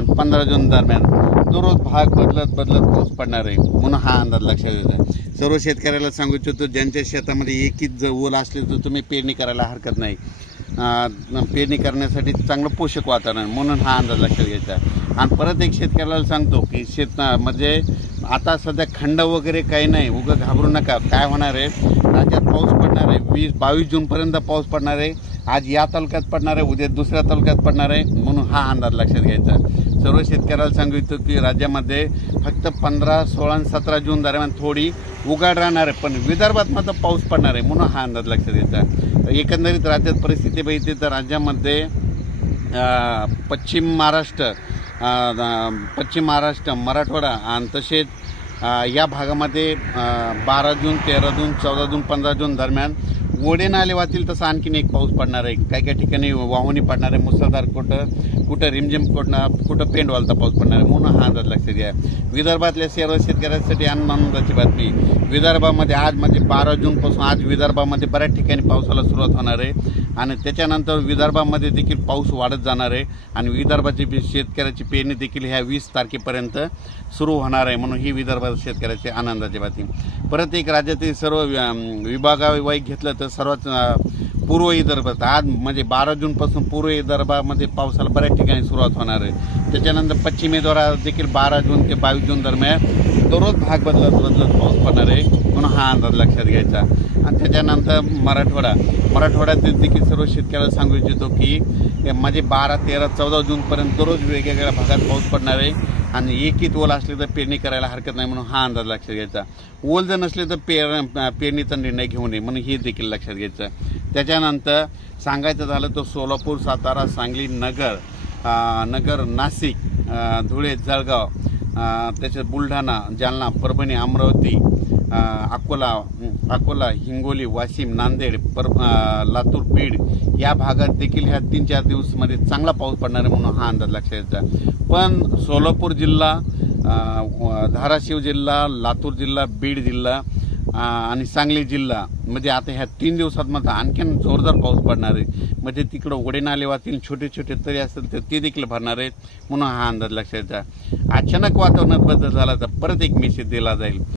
आणि 15 जून दरम्यान दररोज भाग बदलत पाऊस पडणार आहे म्हणून हा अंदाज लक्षात येतो आहे. सर्व शेतकऱ्याला सांगू इच्छितो, ज्यांच्या शेतामध्ये एकच जर ओल असले तर तुम्ही पेरणी करायला हरकत नाही. पेरणी करण्यासाठी चांगलं पोषक वातावरण म्हणून हा अंदाज लक्षात घ्यायचा. आणि परत एक शेतकऱ्याला सांगतो की म्हणजे आता सध्या खंड वगैरे काही नाही, उगं घाबरू नका. काय होणार आहे, राज्यात पाऊस पडणार आहे 20-22 जूनपर्यंत पाऊस पडणार आहे. आज या तालुक्यात पडणार आहे, उद्या दुसऱ्या तालुक्यात पडणार आहे म्हणून हा अंदाज लक्षात घ्यायचा. सर्व शेतकऱ्याला सांगू इच्छितो की राज्यामध्ये फक्त 15, 16 आणि 17 जून दरम्यान थोडी उघाड राहणार आहे, पण विदर्भात मात्र पाऊस पडणार आहे म्हणून हा अंदाज लक्षात घ्यायचा. एकंदरीत राज्यात परिस्थिती बघितली तर राज्यामध्ये पश्चिम महाराष्ट्र, मराठवाडा आणि तसेच या भागामध्ये 12 जून, 13 जून, 14 जून, 15 जून दरम्यान ओढे नाले वाहतील तसं आणखीन एक पाऊस पडणार आहे. काही ठिकाणी वाहुणी पडणार आहे, मुसळधार, कुठं रिमझिम, कुठं पेंडवालता पाऊस पडणार आहे म्हणून हा अंदाज लक्षात घ्या. विदर्भातल्या सर्व शेतकऱ्यांसाठी आनंदाची बातमी. विदर्भामध्ये आज म्हणजे 12 जूनपासून आज विदर्भामध्ये बऱ्याच ठिकाणी पावसाला सुरुवात होणार आहे आणि त्याच्यानंतर विदर्भामध्ये देखील पाऊस वाढत जाणार आहे आणि विदर्भाची शेतकऱ्याची पेरणी देखील ह्या 20 तारखेपर्यंत सुरू होणार आहे म्हणून ही विदर्भात शेतकऱ्याची आनंदाची बातमी. परत एक राज्यातील सर्व विभागावाईज घेतलं तर सर्वात पूर्व विदर्भात आज म्हणजे 12 जूनपासून पूर्व विदर्भामध्ये पावसाला बऱ्याच ठिकाणी सुरुवात होणार आहे. त्याच्यानंतर पश्चिमेद्वारा देखील 12 जून ते 22 जून दरम्यान दररोज भाग बदलत पाऊस पडणार आहे म्हणून हा अंदाज लक्षात घ्यायचा. आणि त्याच्यानंतर मराठवाड्यात देखील सर्व शेतकऱ्याला सांगू इच्छितो की म्हणजे 12, 13, 14 जूनपर्यंत दररोज वेगवेगळ्या भागात पाऊस पडणार आहे आणि एकच ओल असले तर पेरणी करायला हरकत नाही म्हणून हा अंदाज लक्षात घ्यायचा. ओल जर नसले तर पेरणीचा निर्णय घेऊ नये म्हणून हे देखील लक्षात घ्यायचं. त्याच्यानंतर सांगायचं झालं तर सोलापूर, सातारा, सांगली, नगर, नाशिक, धुळे, जळगाव, त्याच्यात बुलढाणा, जालना, परभणी, अमरावती, अकोला, हिंगोली, वाशिम, नांदेड, लातूर, बीड या भागात देखील ह्या 3-4 दिवसामध्ये चांगला पाऊस पडणार आहे म्हणून हा अंदाज लक्षात घ्यायचा. पण सोलापूर जिल्हा, धाराशिव जिल्हा, लातूर जिल्हा, बीड जिल्हा आणि सांगली जिल्हा म्हणजे आता ह्या 3 दिवसात मात्र आणखीन जोरदार पाऊस पडणार आहे. म्हणजे तिकडं ओढे नाले वाहतील, छोटे तरी असेल तर ते देखील भरणार आहेत म्हणून हा अंदाज लक्षात घ्यायचा. अचानक वातावरणात बदल झाला तर परत एक मेसेज दिला जाईल.